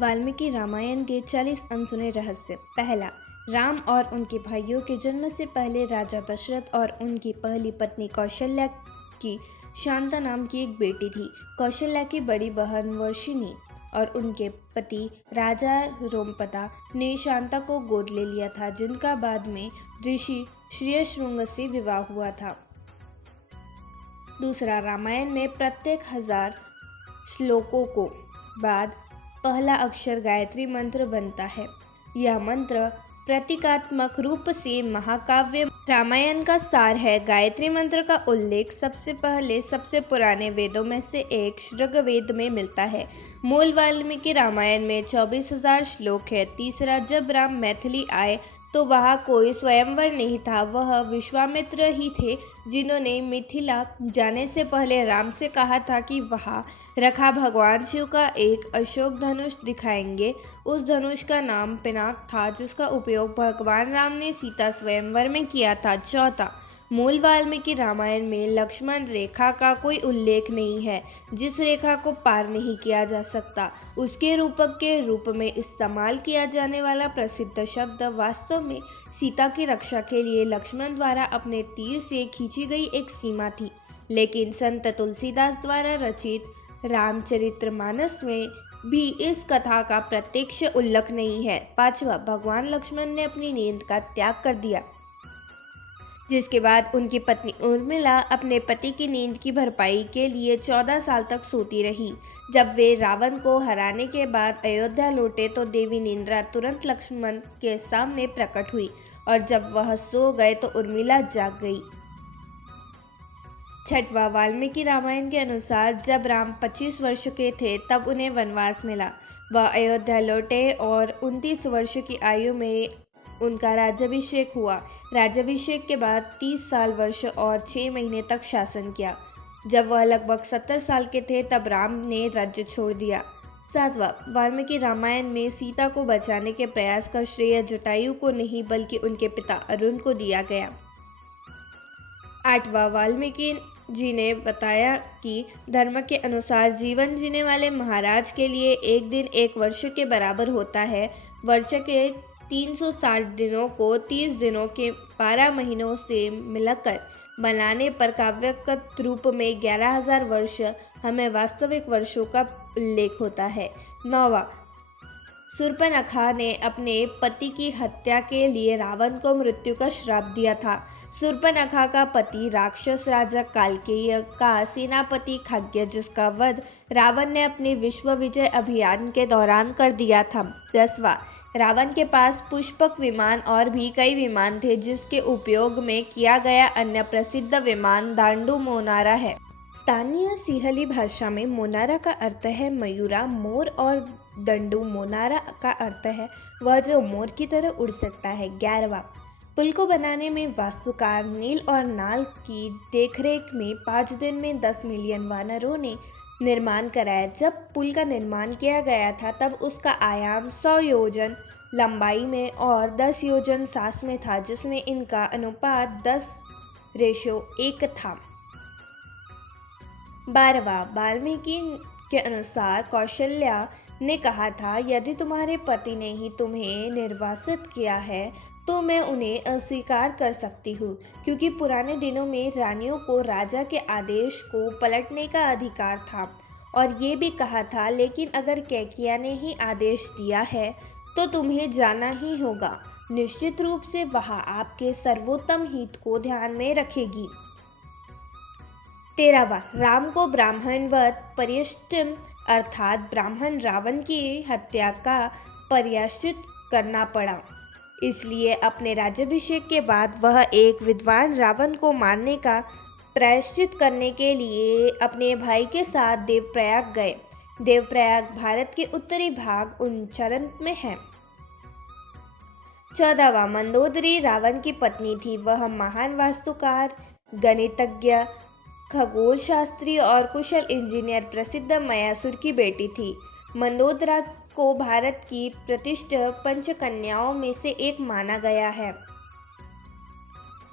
वाल्मीकि रामायण के 40 अनसुने रहस्य। पहला, राम और उनके भाइयों के जन्म से पहले राजा दशरथ और उनकी पहली पत्नी कौशल्या की शांता नाम की एक बेटी थी। कौशल्या की बड़ी बहन वर्षिणी और उनके पति राजा रोमपता ने शांता को गोद ले लिया था, जिनका बाद में ऋषि श्रीशृंग से विवाह हुआ था। दूसरा, रामायण में प्रत्येक 1000 श्लोकों को बाद पहला अक्षर गायत्री मंत्र बनता है। यह मंत्र प्रतीकात्मक रूप से महाकाव्य रामायण का सार है। गायत्री मंत्र का उल्लेख सबसे पहले सबसे पुराने वेदों में से एक ऋग्वेद में मिलता है। मूल वाल्मीकि रामायण में 24,000 श्लोक है। तीसरा, जब राम मैथिली आए तो वहाँ कोई स्वयंवर नहीं था, वह विश्वामित्र ही थे जिन्होंने मिथिला जाने से पहले राम से कहा था कि वहाँ रखा भगवान शिव का एक अशोक धनुष दिखाएंगे। उस धनुष का नाम पिनाक था, जिसका उपयोग भगवान राम ने सीता स्वयंवर में किया था। चौथा, मूल वाल्मीकि रामायण में लक्ष्मण रेखा का कोई उल्लेख नहीं है, जिस रेखा को पार नहीं किया जा सकता। उसके रूपक के रूप में इस्तेमाल किया जाने वाला प्रसिद्ध शब्द वास्तव में सीता की रक्षा के लिए लक्ष्मण द्वारा अपने तीर से खींची गई एक सीमा थी, लेकिन संत तुलसीदास द्वारा रचित रामचरितमानस में भी इस कथा का प्रत्यक्ष उल्लेख नहीं है। पांचवा, भगवान लक्ष्मण ने अपनी नींद का त्याग कर दिया, जिसके बाद उनकी पत्नी उर्मिला अपने पति की नींद की भरपाई के लिए 14 साल तक सोती रही। जब वे रावण को हराने के बाद अयोध्या लौटे तो देवी निंद्रा तुरंत लक्ष्मण के सामने प्रकट हुई और जब वह सो गए तो उर्मिला जाग गई। छठवां, वाल्मीकि रामायण के अनुसार जब राम 25 वर्ष के थे तब उन्हें वनवास मिला। वह अयोध्या लौटे और 29 वर्ष की आयु में उनका राज्याभिषेक हुआ। राज्याभिषेक के बाद 30 साल वर्ष और 6 महीने तक शासन किया। जब वह लगभग 70 साल के थे तब राम ने राज्य छोड़ दिया। सातवां, वाल्मीकि रामायण में सीता को बचाने के प्रयास का श्रेय जटायु को नहीं बल्कि उनके पिता अरुण को दिया गया। आठवां, वाल्मीकि जी ने बताया कि धर्म के अनुसार जीवन जीने वाले महाराज के लिए एक दिन एक वर्ष के बराबर होता है। वर्ष के 360 दिनों को 30 दिनों के 12 महीनों से मिलाकर बनाने पर काव्यगत रूप में 11,000 वर्ष हमें वास्तविक वर्षों का उल्लेख होता है। नौवां, शूर्पणखा ने अपने पति की हत्या के लिए रावण को मृत्यु का श्राप दिया था। शूर्पणखा का पति राक्षस राजा कालकेय का सेनापति खग्य, जिसका वध रावण ने अपने विश्व विजय अभियान के दौरान कर दिया था। 10वां, रावण के पास पुष्पक विमान और भी कई विमान थे, जिसके उपयोग में किया गया अन्य प्रसिद्ध विमान दांडू मोनारा है। स्थानीय सिंहली भाषा में मोनारा का अर्थ है मयूरा मोर और दंडू मोनारा का अर्थ है वह जो मोर की तरह उड़ सकता है। 11वां, पुल को बनाने में वास्तुकार नील और नाल की देखरेख में 5 दिन में 10 मिलियन वानरों ने निर्माण कराया। जब पुल का निर्माण किया गया था तब उसका आयाम 100 योजन लंबाई में और 10 योजन सास में था, जिसमें इनका अनुपात 10:1 था। 12वां, वाल्मीकि के अनुसार कौशल्या ने कहा था, यदि तुम्हारे पति ने ही तुम्हें निर्वासित किया है तो मैं उन्हें अस्वीकार कर सकती हूँ, क्योंकि पुराने दिनों में रानियों को राजा के आदेश को पलटने का अधिकार था। और ये भी कहा था, लेकिन अगर कैकेयी ने ही आदेश दिया है तो तुम्हें जाना ही होगा। निश्चित रूप से वह आपके सर्वोत्तम हित को ध्यान में रखेगी। 13वां, राम को ब्राह्मणवत परिष्टम अर्थात ब्राह्मण रावण की हत्या का प्रायश्चित करना पड़ा। इसलिए अपने राज्याभिषेक के बाद वह एक विद्वान रावण को मारने का प्रायश्चित करने के लिए अपने भाई के साथ देवप्रयाग गए। देवप्रयाग भारत के उत्तरी भाग उज्जैन में है। 14वां, मंदोदरी रावण की पत्नी थी। वह महान वास्तुकार, गणितज्ञ, खगोल शास्त्री और कुशल इंजीनियर प्रसिद्ध मयासुर की बेटी थी। मंदोदरा को भारत की प्रतिष्ठित पंचकन्याओं में से एक माना गया है।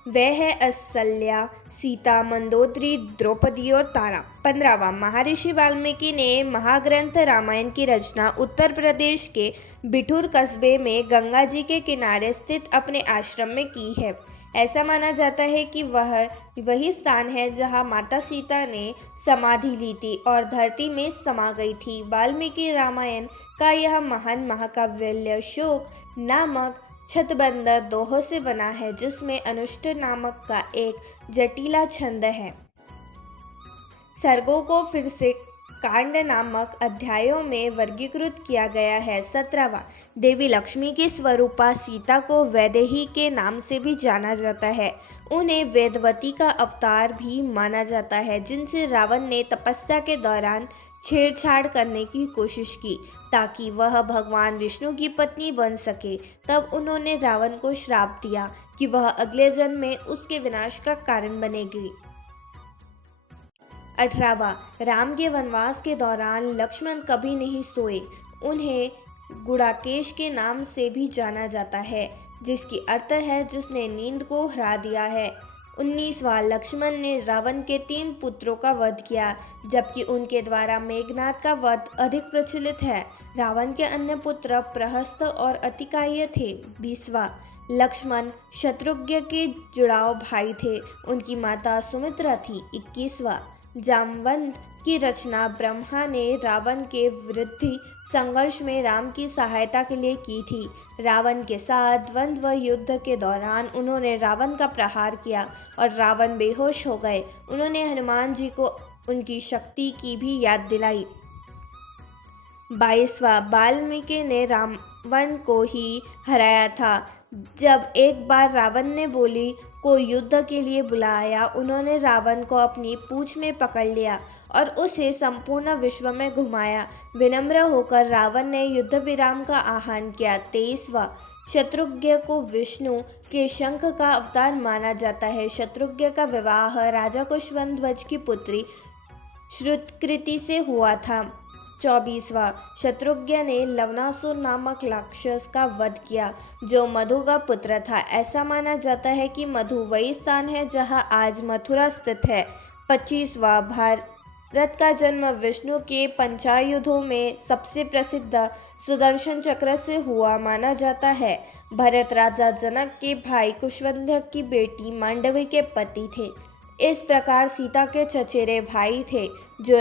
वह है असल्या, सीता, मंदोदरी, द्रौपदी और तारा। 15वां, महर्षि वाल्मीकि ने महाग्रंथ रामायण की रचना उत्तर प्रदेश के बिठूर कस्बे में गंगा जी के किनारे स्थित अपने आश्रम में की है। ऐसा माना जाता है कि वह वही स्थान है जहां माता सीता ने समाधि ली थी और धरती में समा गई थी। वाल्मीकि रामायण का यह महान महाकाव्य शोक नामक छतबंदर दोहों से बना है, जिसमें अनुष्ठ नामक का एक जटिला छंद है। सर्गों को फिर से कांड नामक अध्यायों में वर्गीकृत किया गया है। 17वां, देवी लक्ष्मी की स्वरूपा सीता को वैदेही के नाम से भी जाना जाता है। उन्हें वेदवती का अवतार भी माना जाता है, जिनसे रावण ने तपस्या के दौरान छेड़छाड़ करने की कोशिश की ताकि वह भगवान विष्णु की पत्नी बन सके। तब उन्होंने रावण को श्राप दिया कि वह अगले जन्म में उसके विनाश का कारण बनेगी। 18वां, राम के वनवास के दौरान लक्ष्मण कभी नहीं सोए। उन्हें गुड़ाकेश के नाम से भी जाना जाता है, जिसकी अर्थ है जिसने नींद को हरा दिया है। 19वां, लक्ष्मण ने रावण के 3 पुत्रों का वध किया, जबकि उनके द्वारा मेघनाद का वध अधिक प्रचलित है। रावण के अन्य पुत्र प्रहस्त और अतिकाय थे। 20वां, लक्ष्मण शत्रुघ्न के जुड़ाव भाई थे। उनकी माता सुमित्रा थी। 21वां, जामवंत की रचना ब्रह्मा ने रावण के विरुद्ध संघर्ष में राम की सहायता के लिए की थी। रावण के साथ द्वंद्व युद्ध के दौरान उन्होंने रावण का प्रहार किया और रावण बेहोश हो गए। उन्होंने हनुमान जी को उनकी शक्ति की भी याद दिलाई। 22वां, वाल्मीकि ने रावण को ही हराया था। जब एक बार रावण ने बोली को युद्ध के लिए बुलाया, उन्होंने रावण को अपनी पूंछ में पकड़ लिया और उसे संपूर्ण विश्व में घुमाया। विनम्र होकर रावण ने युद्ध विराम का आह्वान किया। 23वां, शत्रुघ्न को विष्णु के शंख का अवतार माना जाता है। शत्रुघ्न का विवाह राजा कुशवंध्वज की पुत्री श्रुतकृति से हुआ था। 24वां, शत्रुघ्न ने लवणासुर नामक राक्षस का वध किया, जो मधु का पुत्र था। ऐसा माना जाता है कि मधु वही स्थान है जहां आज मथुरा स्थित है। 25वां, भारत का जन्म विष्णु के पंचायुधों में सबसे प्रसिद्ध सुदर्शन चक्र से हुआ माना जाता है। भरत राजा जनक के भाई कुशवंध्य की बेटी मांडवी के पति थे। इस प्रकार सीता के चचेरे भाई थे, जो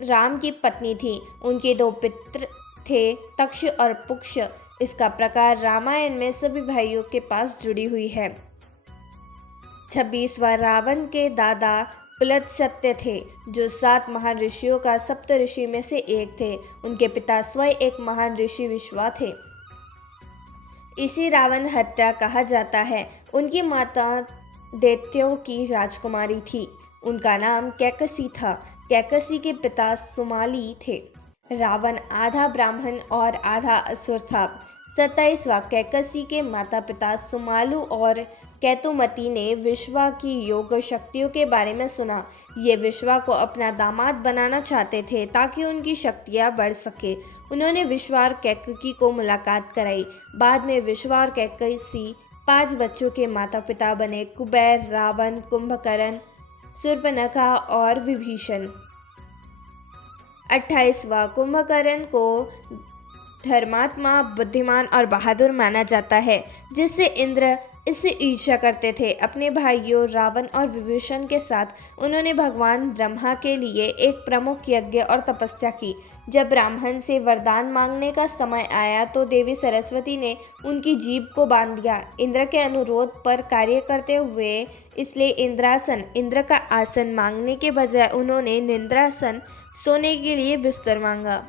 राम की पत्नी थी। उनके 2 पुत्र थे, तक्ष और पुक्ष। इसका प्रकार रामायण में सभी भाइयों के पास जुड़ी हुई है। 26वां, रावण के दादा पुलत्सत्य थे, जो 7 महान ऋषियों का सप्तऋषि में से एक थे। उनके पिता स्वयं एक महान ऋषि विश्वा थे। इसी रावण हत्या कहा जाता है। उनकी माता दैत्यों की राजकुमारी थी। उनका नाम कैकसी था। कैकसी के पिता सुमाली थे। रावण आधा ब्राह्मण और आधा असुर था। 27वां, कैकसी के माता पिता सुमालु और कैतुमती ने विश्वा की योग शक्तियों के बारे में सुना। ये विश्वा को अपना दामाद बनाना चाहते थे ताकि उनकी शक्तियाँ बढ़ सके। उन्होंने विश्वा और कैकसी को मुलाकात कराई। बाद में विश्वा और कैकसी 5 बच्चों के माता पिता बने: कुबेर, रावण, कुंभकर्ण, शूर्पणखा और विभीषण। 28वां, कुंभकर्ण को धर्मात्मा, बुद्धिमान और बहादुर माना जाता है, जिससे इंद्र इससे ईर्ष्या करते थे। अपने भाइयों रावण और विभीषण के साथ उन्होंने भगवान ब्रह्मा के लिए एक प्रमुख यज्ञ और तपस्या की। जब ब्राह्मण से वरदान मांगने का समय आया तो देवी सरस्वती ने उनकी जीभ को बांध दिया। इंद्र के अनुरोध पर कार्य करते हुए इसलिए इंद्र का आसन मांगने के बजाय उन्होंने निंद्रासन, सोने के लिए बिस्तर मांगा।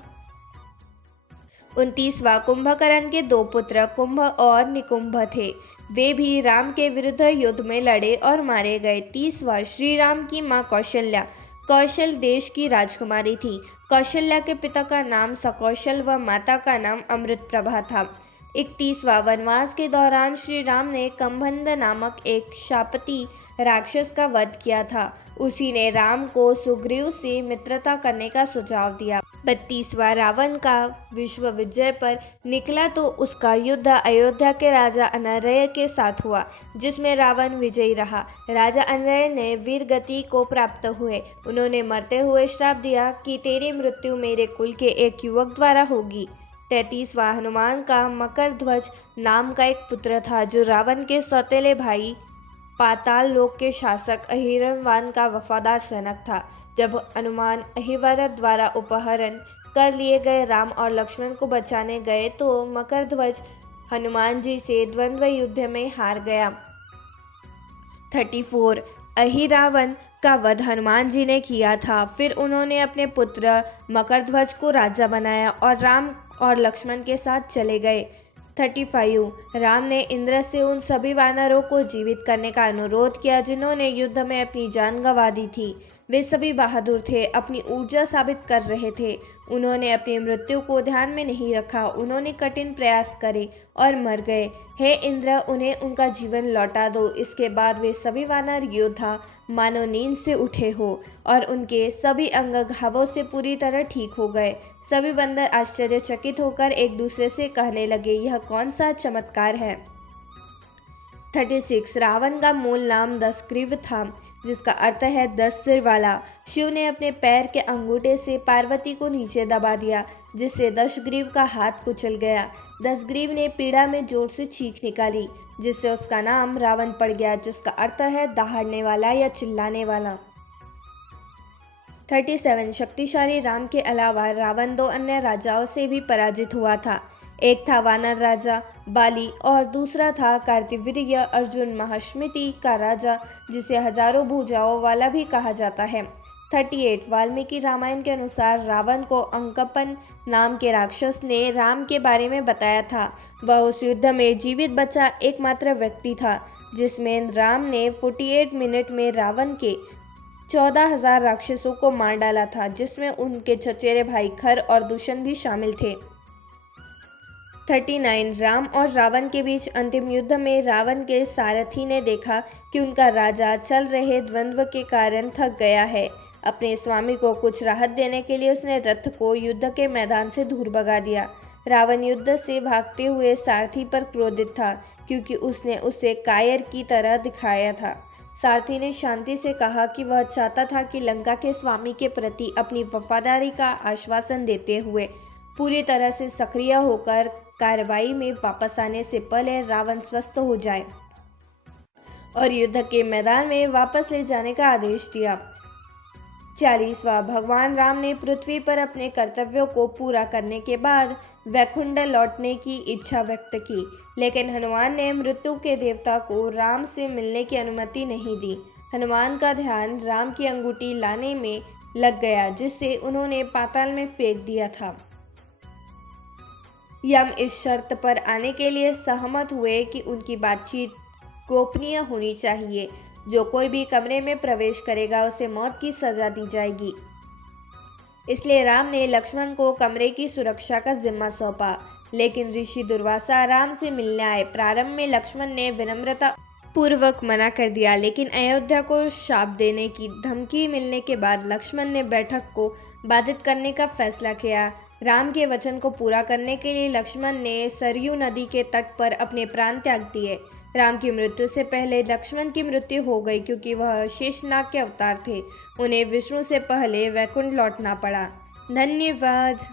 29वां, कुंभकर्ण के 2 पुत्र कुंभ और निकुंभ थे। वे भी राम के विरुद्ध युद्ध में लड़े और मारे गए। 30वां, श्री राम की मां कौशल्या कौशल देश की राजकुमारी थी। कौशल्या के पिता का नाम सकौशल व माता का नाम अमृतप्रभा था। 31वां, वनवास के दौरान श्री राम ने कंभंद नामक एक शापती राक्षस का वध किया था। उसी ने राम को सुग्रीव से मित्रता करने का सुझाव दिया। 32वां रावण का विश्व विजय पर निकला तो उसका युद्ध अयोध्या के राजा अनर्य के साथ हुआ, जिसमें रावण विजयी रहा। राजा अनर्य ने वीर गति को प्राप्त हुए। उन्होंने मरते हुए श्राप दिया कि तेरी मृत्यु मेरे कुल के एक युवक द्वारा होगी। 33वां हनुमान का मकरध्वज नाम का एक पुत्र था, जो रावण के सौतेले भाई पाताल लोक के शासक अहिरवान का वफादार सैनिक था। जब हनुमान अहिवरत द्वारा अपहरण कर लिए गए राम और लक्ष्मण को बचाने गए तो मकरध्वज हनुमान जी से द्वंद्व युद्ध में हार गया। 34 अहिरावण का वध हनुमान जी ने किया था। फिर उन्होंने अपने पुत्र मकरध्वज को राजा बनाया और राम और लक्ष्मण के साथ चले गए। 35 राम ने इंद्र से उन सभी वानरों को जीवित करने का अनुरोध किया जिन्होंने युद्ध में अपनी जान गंवा दी थी। वे सभी बहादुर थे, अपनी ऊर्जा साबित कर रहे थे। उन्होंने अपनी मृत्यु को ध्यान में नहीं रखा। उन्होंने कठिन प्रयास करे और मर गए। हे इंद्र, उन्हें उनका जीवन लौटा दो। इसके बाद वे सभी वानर योद्धा मानो नींद से उठे हो और उनके सभी अंग घावों से पूरी तरह ठीक हो गए। सभी बंदर आश्चर्यचकित होकर एक दूसरे से कहने लगे, यह कौन सा चमत्कार है। 36 रावण का मूल नाम दशग्रीव था, जिसका अर्थ है 10 सिर वाला। शिव ने अपने पैर के अंगूठे से पार्वती को नीचे दबा दिया, जिससे दशग्रीव का हाथ कुचल गया। दशग्रीव ने पीड़ा में जोर से चीख निकाली, जिससे उसका नाम रावण पड़ गया, जिसका अर्थ है दहाड़ने वाला या चिल्लाने वाला। 37 शक्तिशाली राम के अलावा रावण 2 अन्य राजाओं से भी पराजित हुआ था। एक था वानर राजा बाली और दूसरा था कार्तिवीर्य अर्जुन महाश्मिति का राजा, जिसे हजारों भुजाओं वाला भी कहा जाता है। 38 वाल्मीकि रामायण के अनुसार रावण को अंकपन नाम के राक्षस ने राम के बारे में बताया था। वह उस युद्ध में जीवित बचा एकमात्र व्यक्ति था, जिसमें राम ने 48 मिनट में रावण के 14,000 राक्षसों को मार डाला था, जिसमें उनके चचेरे भाई खर और दूषण भी शामिल थे। 39 राम और रावण के बीच अंतिम युद्ध में रावण के सारथी ने देखा कि उनका राजा चल रहे द्वंद्व के कारण थक गया है। अपने स्वामी को कुछ राहत देने के लिए उसने रथ को युद्ध के मैदान से दूर भगा दिया। रावण युद्ध से भागते हुए सारथी पर क्रोधित था, क्योंकि उसने उसे कायर की तरह दिखाया था। सारथी ने शांति से कहा कि वह चाहता था कि लंका के स्वामी के प्रति अपनी वफादारी का आश्वासन देते हुए पूरी तरह से सक्रिय होकर कार्रवाई में वापस आने से पहले रावण स्वस्थ हो जाए और युद्ध के मैदान में वापस ले जाने का आदेश दिया। 40वां भगवान राम ने पृथ्वी पर अपने कर्तव्यों को पूरा करने के बाद वैकुंठ लौटने की इच्छा व्यक्त की, लेकिन हनुमान ने मृत्यु के देवता को राम से मिलने की अनुमति नहीं दी। हनुमान का ध्यान राम की अंगूठी लाने में लग गया, जिससे उन्होंने पाताल में फेंक दिया था। यम इस शर्त पर आने के लिए सहमत हुए कि उनकी बातचीत गोपनीय होनी चाहिए। जो कोई भी कमरे में प्रवेश करेगा उसे मौत की सजा दी जाएगी। इसलिए राम ने लक्ष्मण को कमरे की सुरक्षा का जिम्मा सौंपा, लेकिन ऋषि दुर्वासा राम से मिलने आए। प्रारंभ में लक्ष्मण ने विनम्रता पूर्वक मना कर दिया, लेकिन अयोध्या को शाप देने की धमकी मिलने के बाद लक्ष्मण ने बैठक को बाधित करने का फैसला किया। राम के वचन को पूरा करने के लिए लक्ष्मण ने सरयू नदी के तट पर अपने प्राण त्याग दिए। राम की मृत्यु से पहले लक्ष्मण की मृत्यु हो गई, क्योंकि वह शेषनाग के अवतार थे। उन्हें विष्णु से पहले वैकुंठ लौटना पड़ा। धन्यवाद।